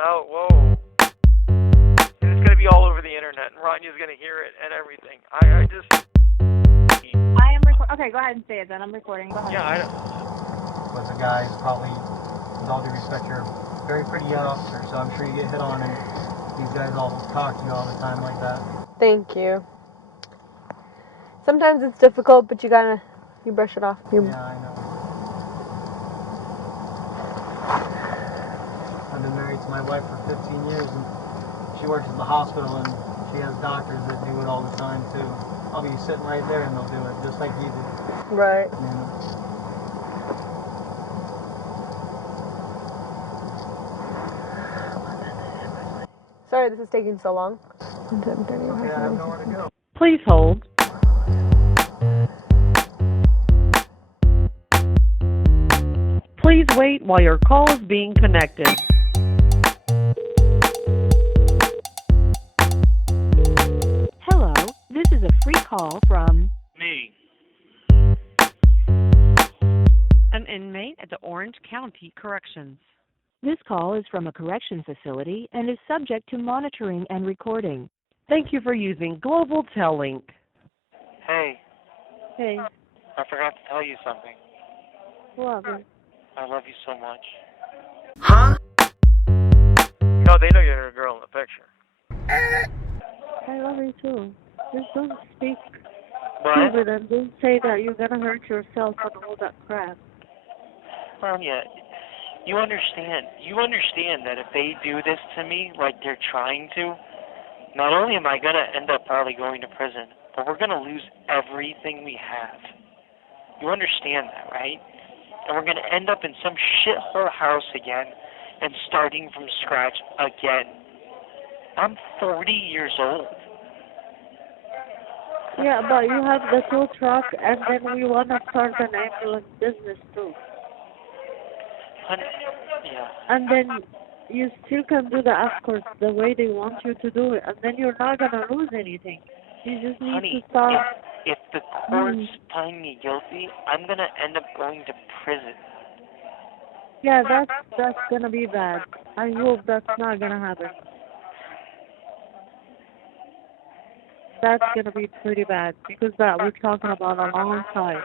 Oh, whoa. It's going to be all over the internet, and Ranya's going to hear it and everything. I just... I am recording. Okay, go ahead and say it then. I'm recording. Go ahead. Yeah, I don't... But the guys probably, with all due respect, you're a very pretty young officer, so I'm sure you get hit on, and these guys all talk to you all the time like that. Thank you. Sometimes it's difficult, but you brush it off. Yeah, I know. I've been married to my wife for 15 years, and she works at the hospital, and she has doctors that do it all the time, too. I'll be sitting right there, and they'll do it, just like you do. Right. You know? Sorry this is taking so long. Okay, I have nowhere to go. Please hold. Please wait while your call is being connected. Hello, this is a free call from Me. An inmate at the Orange County Corrections. This call is from a correction facility and is subject to monitoring and recording. Thank you for using Global Tellink. Hey, Hey, I forgot to tell you something. what? I love you so much. No, they know you're a girl in the picture. I love you too. Just don't speak What? stupid and don't say that you're gonna hurt yourself and all that crap. Rania, you understand that if they do this to me like they're trying to, not only am I going to end up probably going to prison, but we're going to lose everything we have. You understand that, right? And we're going to end up in some shithole house again and starting from scratch again. I'm 40 years old. Yeah, but you have the tow truck and then we wanna start an ambulance business too. Honey, yeah. And then you still can do the escorts the way they want you to do it, and then you're not gonna lose anything. You just need Honey, to start. if the courts find me guilty, I'm going to end up going to prison. Yeah, that's gonna be bad. I hope that's not gonna happen. That's gonna be pretty bad because that we're talking about a long time.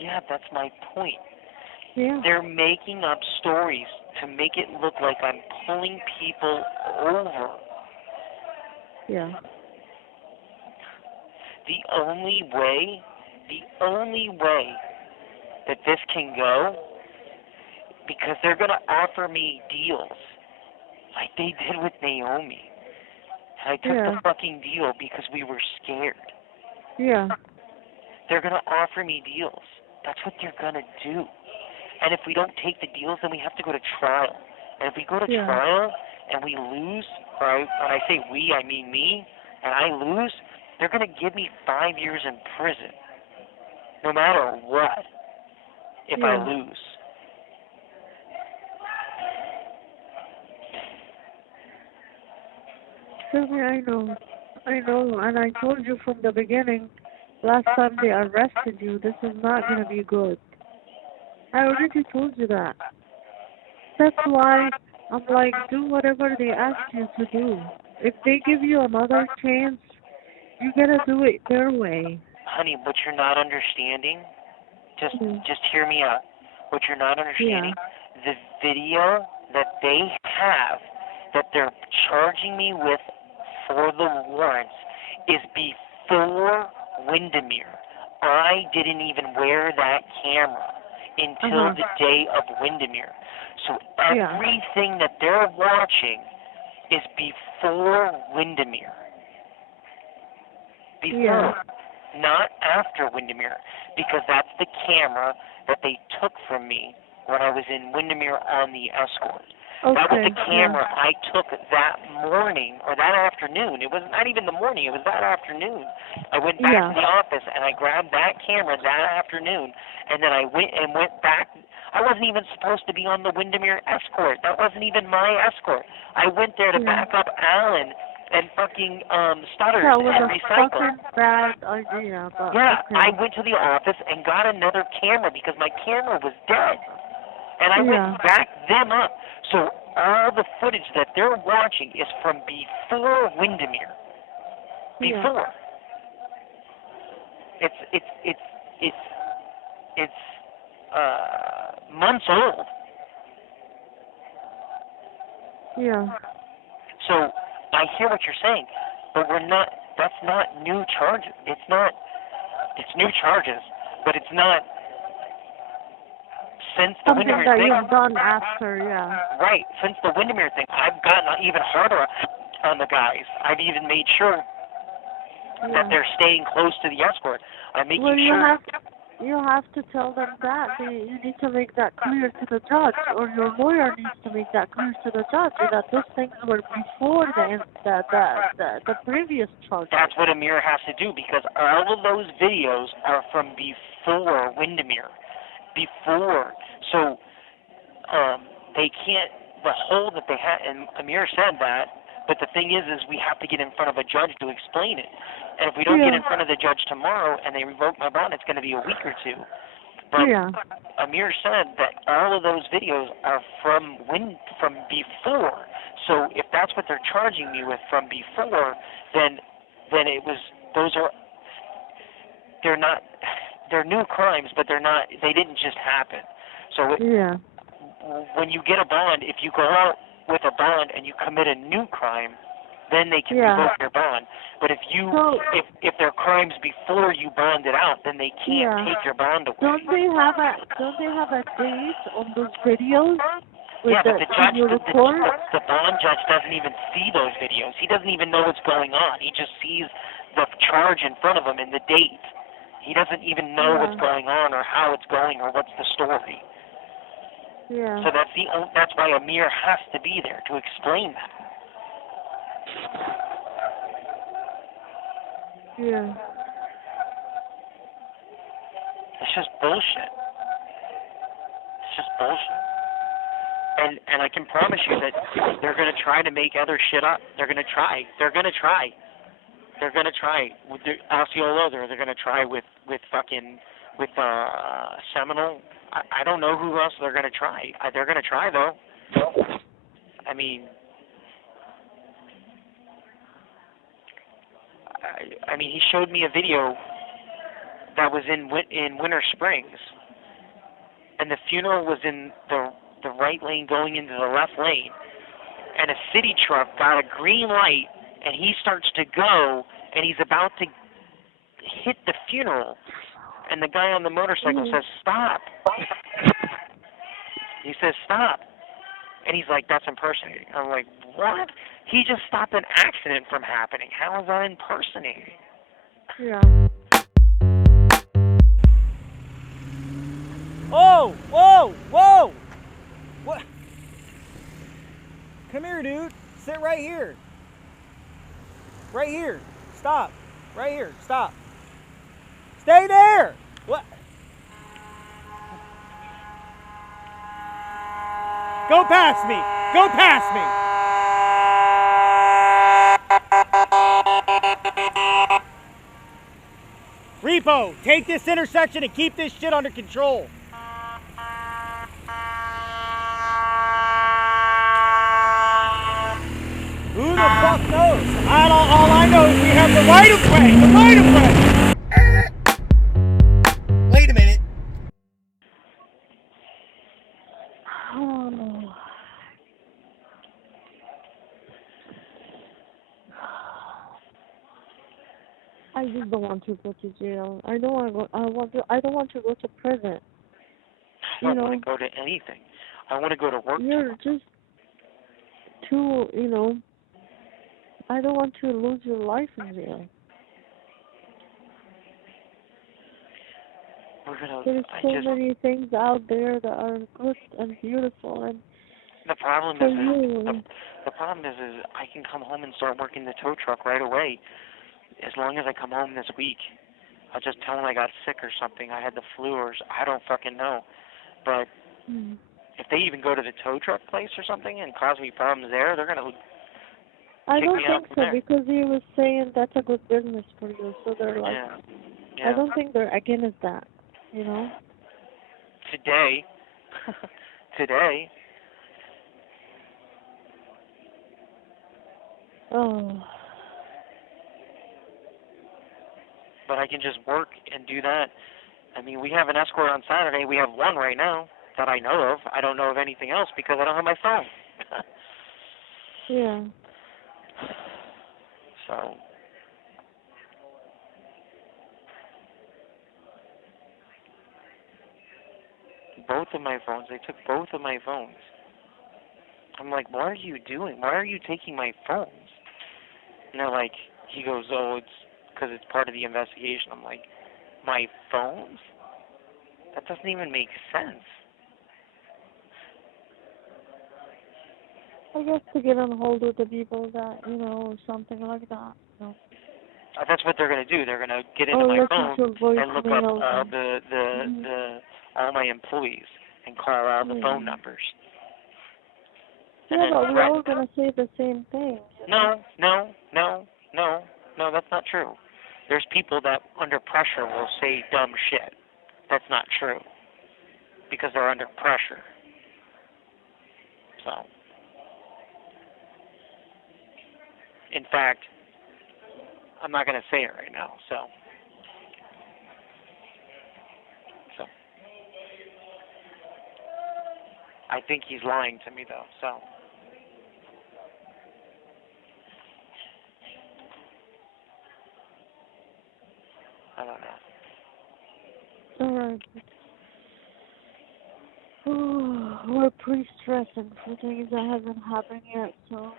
Yeah, that's my point. Yeah. They're making up stories to make it look like I'm pulling people over. Yeah. The only way that this can go, because they're going to offer me deals like they did with Naomi. And I took the fucking deal because we were scared. Yeah. They're going to offer me deals. That's what they're going to do. And if we don't take the deals, then we have to go to trial. And if we go to trial and we lose, or when I say we, I mean me, and I lose, they're going to give me 5 years in prison, no matter what, if I lose. Sylvia, I know, and I told you from the beginning, last time they arrested you, this is not going to be good. I already told you that. That's why I'm like, do whatever they ask you to do. If they give you another chance, you gotta do it their way. Honey, what you're not understanding, just hear me out. What you're not understanding, the video that they have, that they're charging me with for the warrants, is before Windermere. I didn't even wear that camera until the day of Windermere. So everything that they're watching is before Windermere. Before, not after Windermere, because that's the camera that they took from me when I was in Windermere on the escort. That was the camera I took that morning, or that afternoon. It was not even the morning, it was that afternoon. I went back to the office and I grabbed that camera that afternoon, and then I went back. I wasn't even supposed to be on the Windermere escort. That wasn't even my escort. I went there to back up Alan and fucking Stutters and recycle. That was a fucking bad idea. But I went to the office and got another camera because my camera was dead. And I went and backed them up. So all the footage that they're watching is from before Windermere. Before. It's months old. Yeah. So I hear what you're saying, but that's not new charges. It's new charges, but it's not since the Something Windermere that thing. you've done after, yeah. Right, since the Windermere thing, I've gotten even harder on the guys. I've even made sure that they're staying close to the escort. I'm making sure. You have to tell them that. You need to make that clear to the judge, or your lawyer needs to make that clear to the judge that these things were before the previous charge. That's what Amir has to do, because all of those videos are from before Windermere. Before. So they can't, the hold that they had, and Amir said that, but the thing is we have to get in front of a judge to explain it. And if we don't get in front of the judge tomorrow and they revoke my bond, it's going to be a week or two. But Amir said that all of those videos are from before. So if that's what they're charging me with from before, then they're new crimes, but they didn't just happen. So when you get a bond, if you go out with a bond and you commit a new crime, then they can revoke your bond. But if there are crimes before you bond it out, then they can't take your bond away. Don't they have a date on those videos? But the bond judge doesn't even see those videos. He doesn't even know what's going on. He just sees the charge in front of him and the date. He doesn't even know what's going on or how it's going or what's the story. Yeah. So that's why Amir has to be there to explain that. Yeah. It's just bullshit. It's just bullshit. And I can promise you that they're going to try to make other shit up. They're going to try. They're going to try. With Osceola, they're going to try with Seminole. I don't know who else they're going to try. They're going to try, though. I mean, he showed me a video that was in Winter Springs, and the funeral was in the right lane going into the left lane, and a city truck got a green light, and he starts to go, and he's about to hit the funeral, and the guy on the motorcycle says, "Stop." He says, "Stop." And he's like, "That's impersonating." I'm like, what? He just stopped an accident from happening. How is that impersonating? Yeah. Oh, whoa, whoa! What? Come here, dude. Sit right here. Right here. Stop. Right here. Stop. Stay there. What? Go past me. Go past me. Repo, take this intersection and keep this shit under control. Who the fuck knows? All I know is we have the right of way. The right of way. Wait a minute. Oh. I just don't want to go to jail. I don't want to go to prison. I don't want to go to anything. I want to go to work. You're just too, I don't want to lose your life in jail. There's so many things out there that are good and beautiful, and the problem is I can come home and start working the tow truck right away. As long as I come home this week, I'll just tell them I got sick or something. I had the flu or I don't fucking know. But if they even go to the tow truck place or something and cause me problems there, they're gonna. I don't think so, because he was saying that's a good business for you. So they're like, yeah. I don't think they're against that, Today, Oh. But I can just work and do that. I mean, we have an escort on Saturday. We have one right now that I know of. I don't know of anything else because I don't have my phone. Yeah. So, both of my phones, they took both of my phones. I'm like, what are you doing? Why are you taking my phones? And they're like, he goes, oh, it's because it's part of the investigation. I'm like, my phones? That doesn't even make sense. I guess to get on hold with the people that, or something like that. That's what they're going to do. They're going to get into my phone and look up all all my employees and call out the phone numbers. Yeah, but we're all going to say the same thing. No, that's not true. There's people that under pressure will say dumb shit. That's not true. Because they're under pressure. So, in fact, I'm not going to say it right now, so. I think he's lying to me, though, so. I don't know. All right. Oh, we're pre-stressing for things that haven't happened yet, so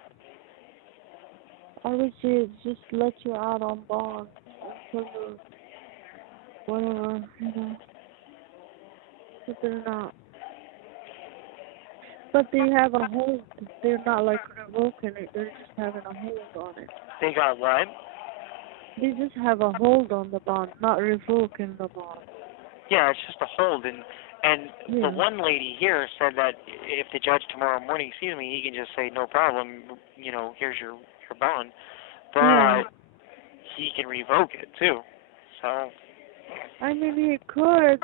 I would say just let you out on bond until whatever, but they're not. But they have a hold. They're not like revoking it. They're just having a hold on it. They got what? They just have a hold on the bond, not revoking the bond. Yeah, it's just a hold. And the one lady here said that if the judge tomorrow morning sees me, he can just say, no problem, here's your bond. But he can revoke it, too. So. I mean, he could.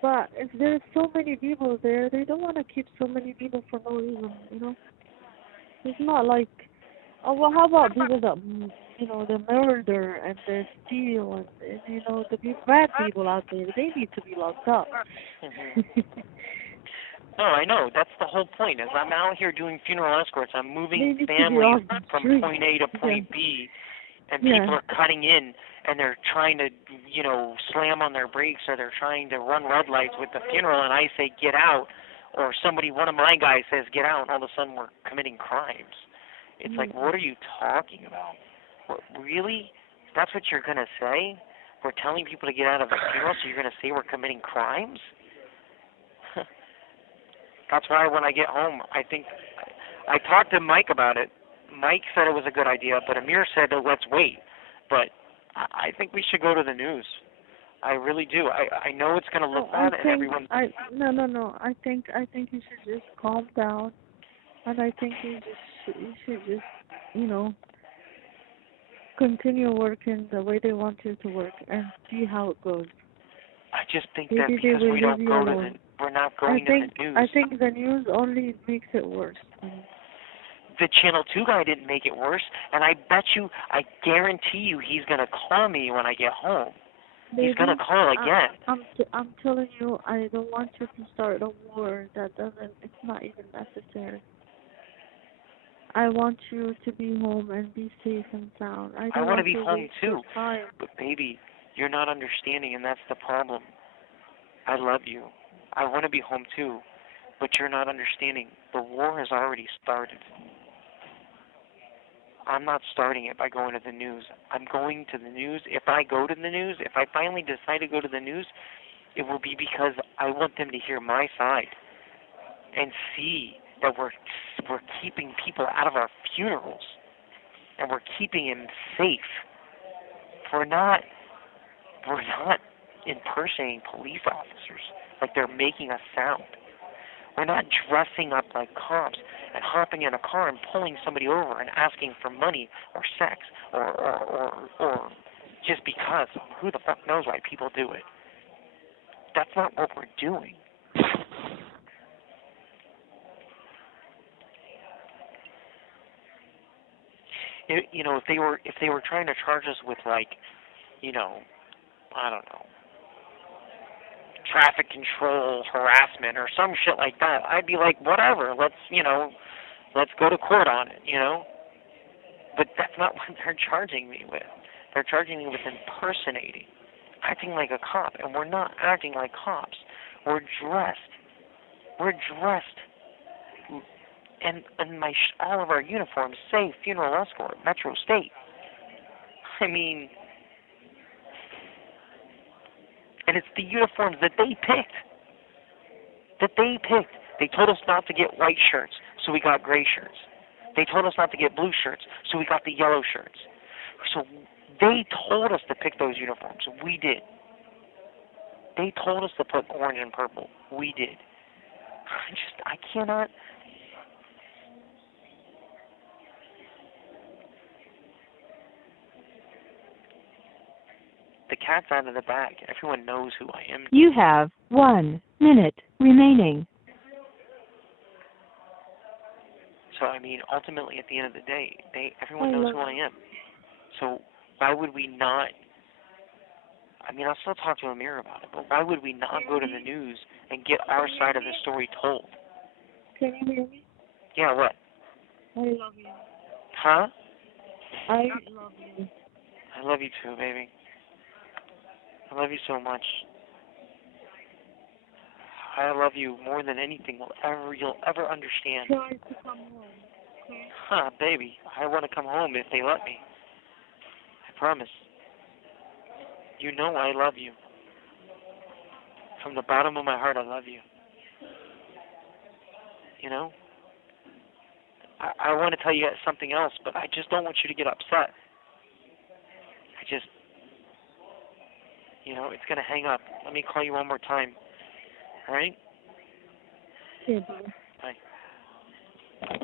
But if there's so many people there, they don't want to keep so many people for no reason, It's not like, well, how about people that, they murder and they steal and the bad people out there, they need to be locked up. Mm-hmm. No, I know. That's the whole point, is I'm out here doing funeral escorts. I'm moving families from point A to point B, and people are cutting in, and they're trying to, slam on their brakes, or they're trying to run red lights with the funeral, and I say, get out, or one of my guys says, get out, and all of a sudden we're committing crimes. It's like, what are you talking about? What, really? That's what you're going to say? We're telling people to get out of a funeral, so you're going to say we're committing crimes? That's why when I get home, I think, I talked to Mike about it. Mike said it was a good idea, but Amir said, let's wait. But I think we should go to the news. I really do. I know it's going to look bad, and everyone's... No. I think you should just calm down, and I think you should just, continue working the way they want you to work and see how it goes. I just think that because we don't go to we're not going to the news. I think the news only makes it worse. The Channel 2 guy didn't make it worse, and I guarantee you he's going to call me when I get home. He's going to call again. I'm telling you, I don't want you to start a war. It's not even necessary. I want you to be home and be safe and sound. I want to be home too, but baby, you're not understanding, and that's the problem. I love you. I want to be home too, but you're not understanding. The war has already started. I'm not starting it by going to the news. I'm going to the news. If I go to the news, if I finally decide to go to the news, it will be because I want them to hear my side and see that we're keeping people out of our funerals and we're keeping them safe. We're not impersonating police officers like they're making us sound. We're not dressing up like cops and hopping in a car and pulling somebody over and asking for money or sex or just because. Who the fuck knows why people do it? That's not what we're doing. if they were trying to charge us with like, I don't know, traffic control, harassment, or some shit like that, I'd be like, whatever, let's go to court on it, But that's not what they're charging me with. They're charging me with impersonating, acting like a cop, and we're not acting like cops. We're dressed. And all of our uniforms say funeral escort, Metro State. I mean, and it's the uniforms that they picked. They told us not to get white shirts, so we got gray shirts. They told us not to get blue shirts, so we got the yellow shirts. So they told us to pick those uniforms. We did. They told us to put orange and purple. We did. I cannot. The cat's out of the bag. Everyone knows who I am. You have 1 minute remaining. So, ultimately, at the end of the day, everyone knows who I am. So, why would we not? I'll still talk to Amir about it, but why would we not go to the news and get our side of the story told? Can you hear me? Yeah, what? I love you. Huh? I love you. I love you too, baby. I love you so much. I love you more than anything you'll ever understand. Try to come home, okay? Huh, baby. I want to come home if they let me. I promise. You know I love you. From the bottom of my heart, I love you. I want to tell you something else, but I just don't want you to get upset. It's going to hang up. Let me call you one more time. All right? Okay, bye. Bye.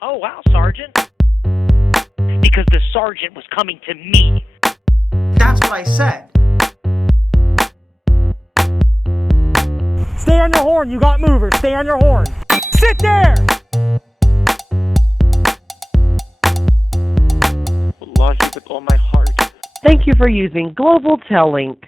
Oh, wow, Sergeant. Because the sergeant was coming to me. That's what I said. Stay on your horn, you got movers. Stay on your horn. Sit there! Love you with all my heart. Thank you for using Global Tel Link.